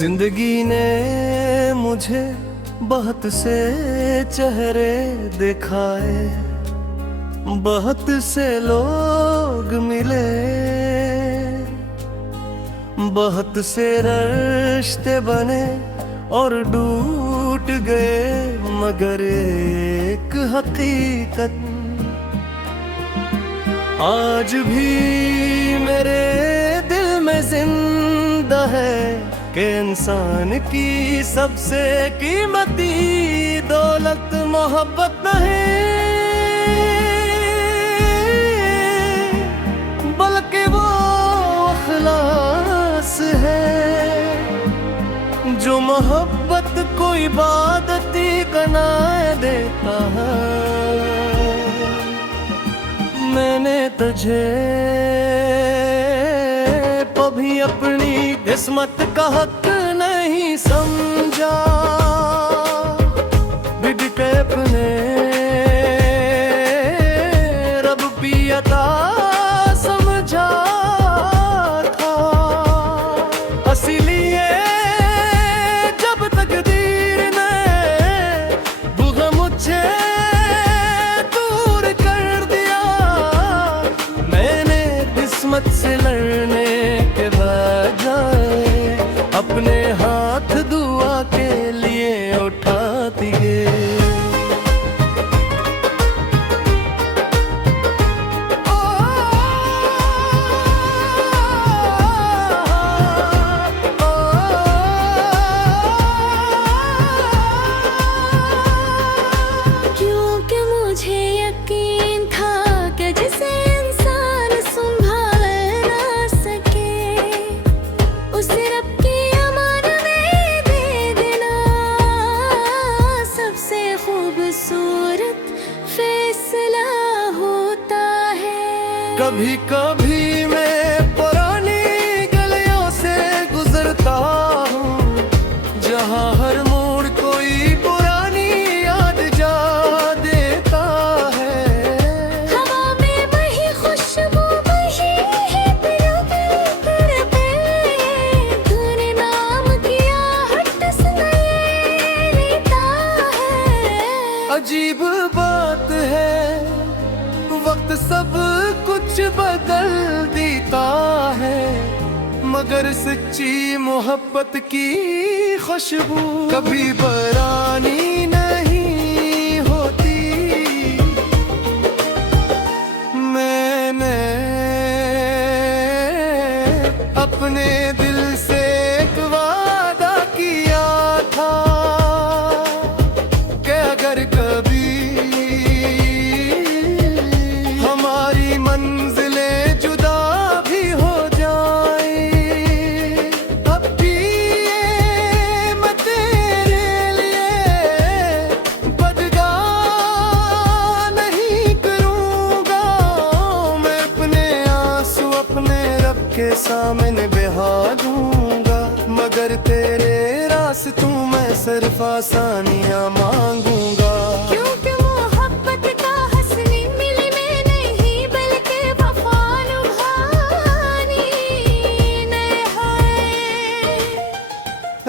जिंदगी ने मुझे बहुत से चेहरे दिखाए, बहुत से लोग मिले, बहुत से रिश्ते बने और टूट गए, मगर एक हकीकत आज भी मेरे दिल में जिंदा है कि इंसान की सबसे कीमती दौलत मोहब्बत नहीं, बल्कि वो अखलास है जो मोहब्बत को इबादती बनाए देता है। मैंने तुझे कभी अपनी किस्मत का हक नहीं समझा, बिग के अपने रब भी अता समझा था। इसीलिए जब तकदीर ने बुग़्ज़ मुझे दूर कर दिया, मैंने किस्मत से लड़ने के बजाय अपने हाथ दुआ के लिए उठा दिए। क्योंकि मुझे यकीन था कि जिसे इंसान संभाल ना सके, उसे रब की अमान में दे देना सबसे खूबसूरत फैसला होता है। कभी कभी मैं पुरानी गलियों से गुजरता हूँ, जहाँ हर मोड़ कोई पुरानी याद जा देता है। हवा में वही खुशबू वही है पिलो पे, तूने नाम किया हट सुनाए लेता है। अजीब बात है, वक्त सब कुछ बदल देता है, मगर सच्ची मोहब्बत की खुशबू कभी पुरानी नहीं होती। मैंने अपने दिल से एक वादा किया था कि अगर कभी हमारी मंजिलें जुदा भी हो जाएं, अब भी ये मैं तेरे लिए बदगा नहीं करूँगा। मैं अपने आंसू अपने रब के सामने बहा दूँगा, मगर तेरे रास्तों में सिर्फ आसानियाँ मांगूँगा। क्योंकि मोहब्बत का हंसने मिली मैं नहीं, बल्कि वफा निभानी है।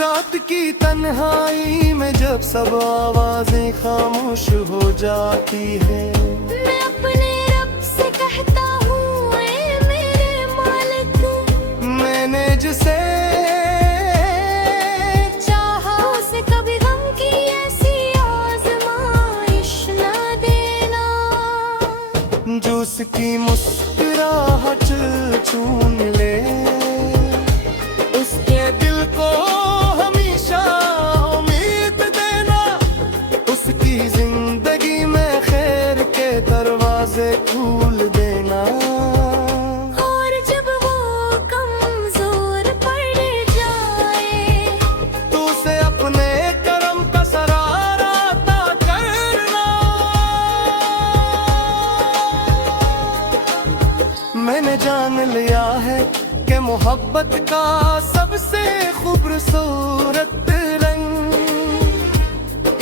रात की तन्हाई में जब सब आवाजें खामोश हो जाती है, मैं अपने रब से कहता हूँ ऐ मेरे मालिक, मैंने जिसे चाहा उसे कभी गम की ऐसी आज़माइश ना देना, जो उसकी मुस्कुराहट छून ले, उसके दिल को हमेशा उम्मीद देना, उसकी जिंदगी में खैर के दरवाजे खोल देना। और जब वो कमजोर पड़ जाए, तू से अपने करम का सरारा अता करना। मैंने जान लिया है कि मोहब्बत का सबसे खूबसूरत रंग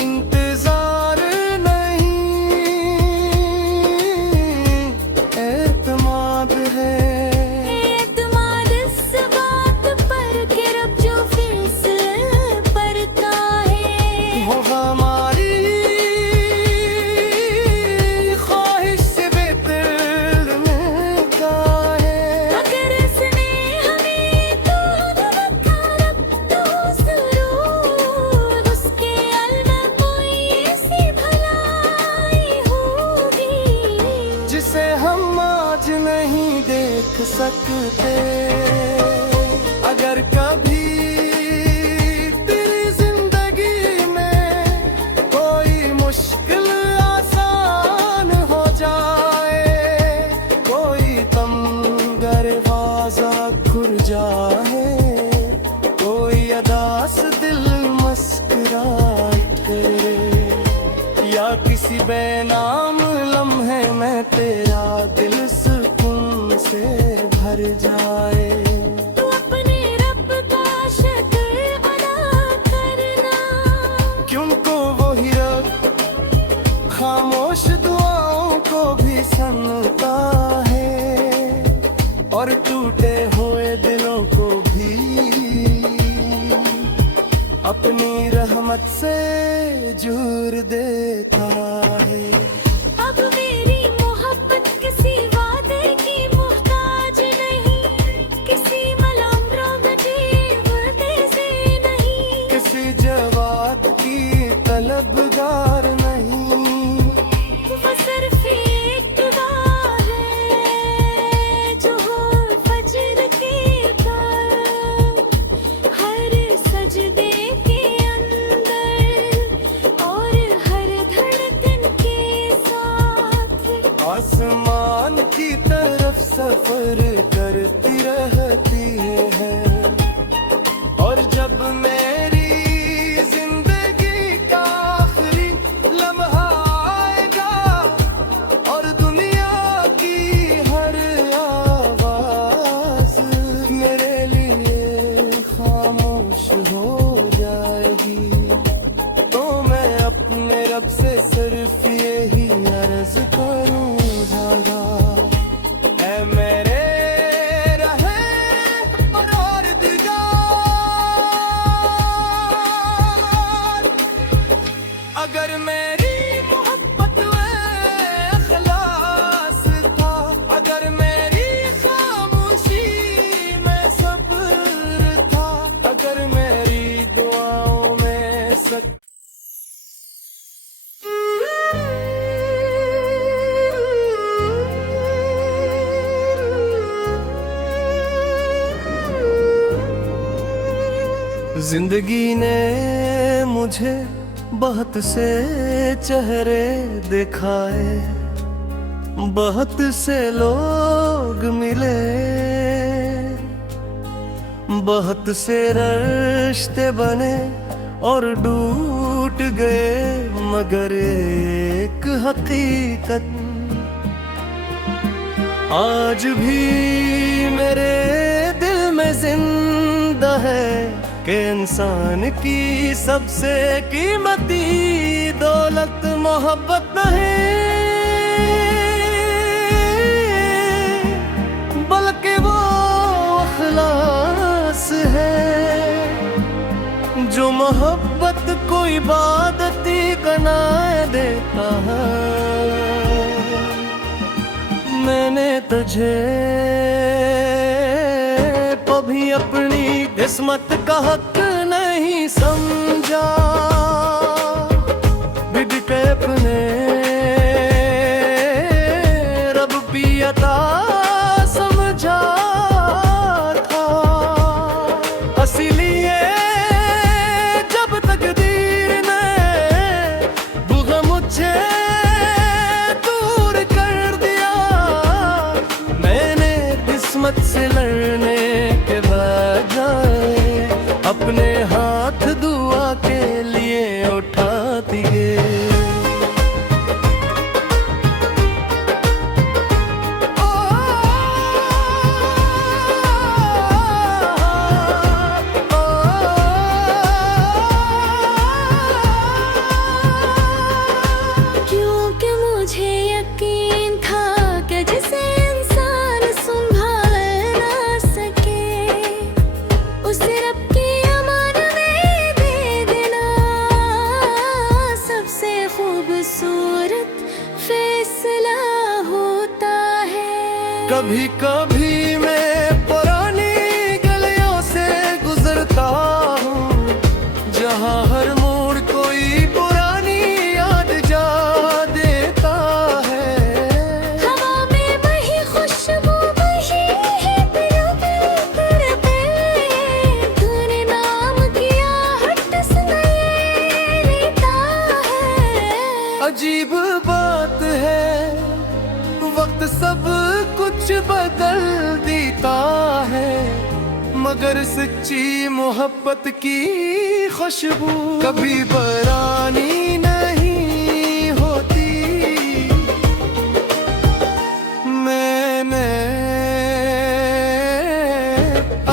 इंतजार नहीं, एतमाद है। एतमाद इस बात पर कि रब जो फैसला सकते। अगर कभी तेरी जिंदगी में कोई मुश्किल आसान हो जाए, कोई तम दरवाजा खुल जाए, कोई अदास दिल मुस्कुराए करे, या किसी बेनाम लम्हे में तेरा दिल सुकून से भर जाए। तू अपने रब का शुक्र अदा करना, क्योंकि वही रब खामोश दुआओं को भी सुनता है, और टूटे हुए दिलों को भी अपनी रहमत से जूर देता है। अब मेरी मोहब्बत किसी वादे की मोहताज नहीं, किसी मलाम रोगटे से नहीं, किसी जवाब की तलबगार नहीं, वो सिर्फ एक दुआ है जो हो फजर के कर, हर सजदे के अंदर और हर धड़कन के साथ। आसमान की तरफ सफर करती रहती है, और जब मेरी जिंदगी का आखिरी लम्हा आएगा, और दुनिया की हर आवाज मेरे लिए खामोश हो जाएगी, तो मैं अपने रब से सिर्फ यही अर्ज करूँगा, ऐ मेरे रहे परवरदिगार, अगर मेरी मोहब्बत में इखलास था, अगर मेरी खामोशी में सब्र था, अगर मेरी दुआओं में सच जिंदगी ने मुझे बहुत से चेहरे दिखाए, बहुत से लोग मिले, बहुत से रिश्ते बने और टूट गए, मगर एक हकीकत आज भी मेरे दिल में जिंदा है, कि इंसान की सबसे कीमती दौलत मोहब्बत नहीं, बल्कि वो अखलास है, जो मोहब्बत को इबादती बना देता है। मैंने तुझे कभी अपनी किस्मत का हक नहीं समझा, बिग के अपने रब भी अता समझा था, इसीलिए जब तकदीर ने बुग़ मुझे दूर कर दिया, मैंने किस्मत से लड़ने के बजाय अपने हाथ दुआ के लिए उठा दिए। क्योंकि मुझे यकीन था कि जिसे इंसान संभाल ना सके, उसे रब की अमान में दे देना सबसे खूबसूरत फैसला होता है। कभी कभी मैं पुरानी गलियों से गुजरता हूँ, जहाँ हर मोड़ कोई पुरानी याद जा देता है। हवा में वही खुशबू वही है अजीब बात है, वक्त सब कुछ बदल देता है, मगर सच्ची मोहब्बत की खुशबू कभी पुरानी नहीं होती। मैंने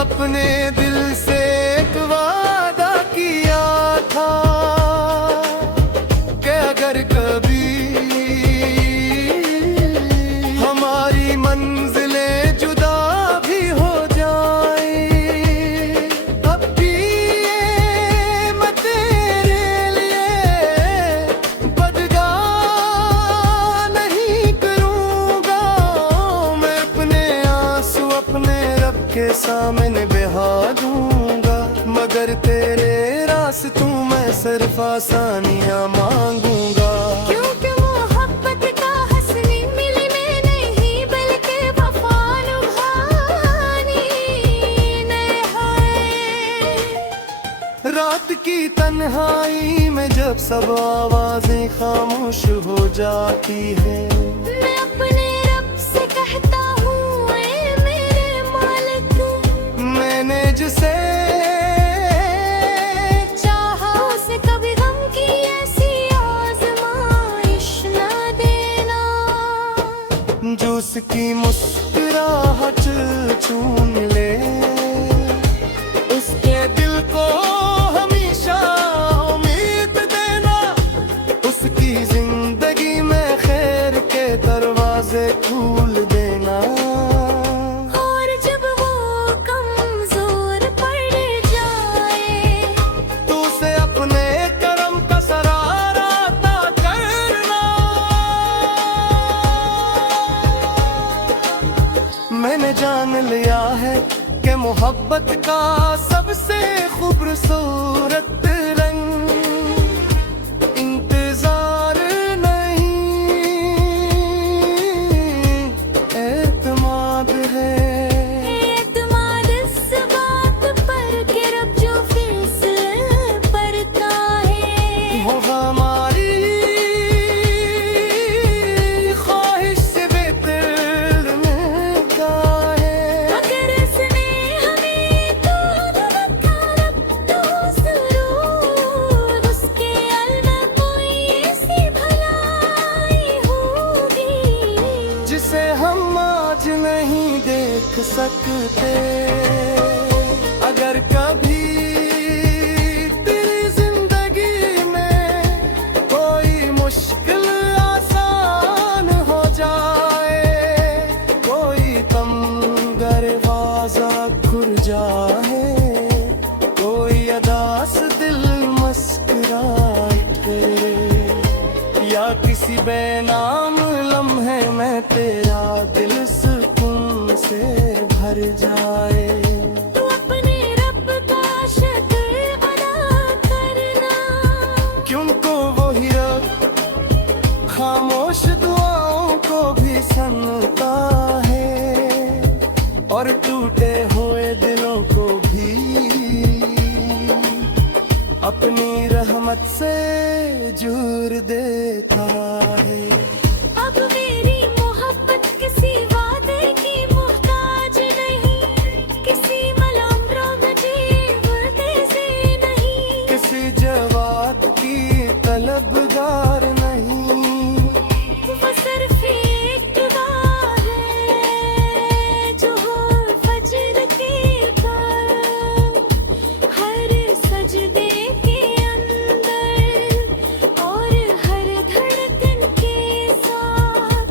अपने दिल से एक वादा किया था कि अगर कभी हमारी मंजिलें जुदा भी हो जाएं, अब भी ये मैं तेरे लिए बदगा नहीं करूँगा। मैं अपने आंसू अपने रब के सामने बहा दूंगा, मगर तेरे रास्तों में सिर्फ आसानियाँ मांगूंगा। क्योंकि मोहब्बत का हंसने मिली में नहीं बल्कि वफा निभानी है। रात की तन्हाई में जब सब आवाजें खामोश हो जाती है, मैं अपने रब से कहता हूँ ऐ मेरे मालिक, मैंने जिसे चाहा उसे कभी गम की ऐसी आजमाइश न देना, जो उसकी मुस्कुराहट चूम ले, उसके दिल को हमेशा उम्मीद देना, उसकी जिंदगी में खैर के दरवाजे खोल देना। और जब वो कमजोर पड़ जाए तू से अपने करम का सरारा अता करना। मैंने जान लिया है कि मोहब्बत का सबसे खूबसूरत रंग इंतजार नहीं, एतमाद है। एतमाद इस बात पर कि रब जो फैसले करता है, वो हमारी ख्वाहिश से बेहतर मिलता है। अगर इसने हमें दूध रखा रब तो जरूर उसके अल्लाह कोई ऐसी भलाई होगी जिसे हम आज नहीं देख सकते। अगर कभी तेरी जिंदगी में कोई मुश्किल आसान हो जाए, कोई तंग दरवाजा खुल जाए, कोई अदास दिल मुस्कुराए करे, या किसी बेनाम लम्हे में तेरा दिल सुकून से भर जाए, तू अपने रब का शुक्र अदा करना। क्योंकि वही रब खामोश दुआओं को भी सुनता है, और टूटे हुए दिलों को भी अपनी रहमत से जूर देता है। अब मेरी मोहब्बत किसी वादे की मोहताज नहीं, किसी मलाम रोगजीवते से नहीं, किसी जवाब की तलबगार नहीं, वो सिर्फ एक दुआ है जो हो फजर के कर, हर सजदे के अंदर और हर धड़कन के साथ।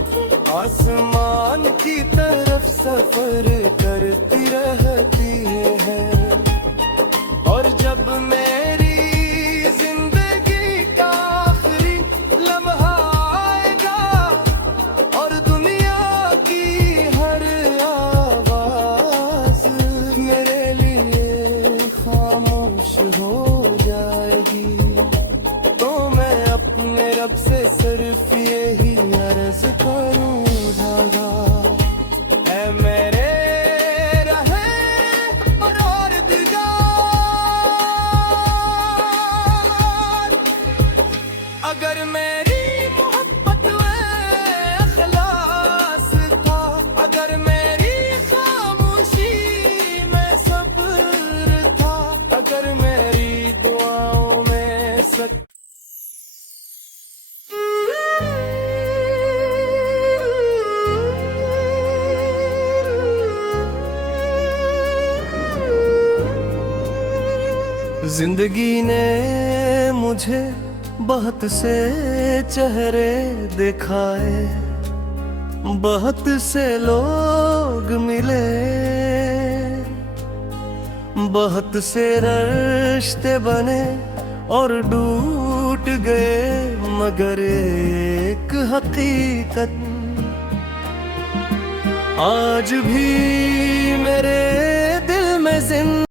आसमान की तरफ सफर करती रहती है, और जब मेरी जिंदगी का आखिरी लम्हा आएगा, और दुनिया की हर आवाज मेरे लिए खामोश हो जाएगी, तो मैं अपने रब से सिर्फ यही अर्ज करूँगा, ऐ मेरे रहे परवरदिगार, अगर मेरी जिंदगी ने मुझे बहुत से चेहरे दिखाए, बहुत से लोग मिले, बहुत से रिश्ते बने और टूट गए, मगर एक हकीकत आज भी मेरे दिल में जिंदा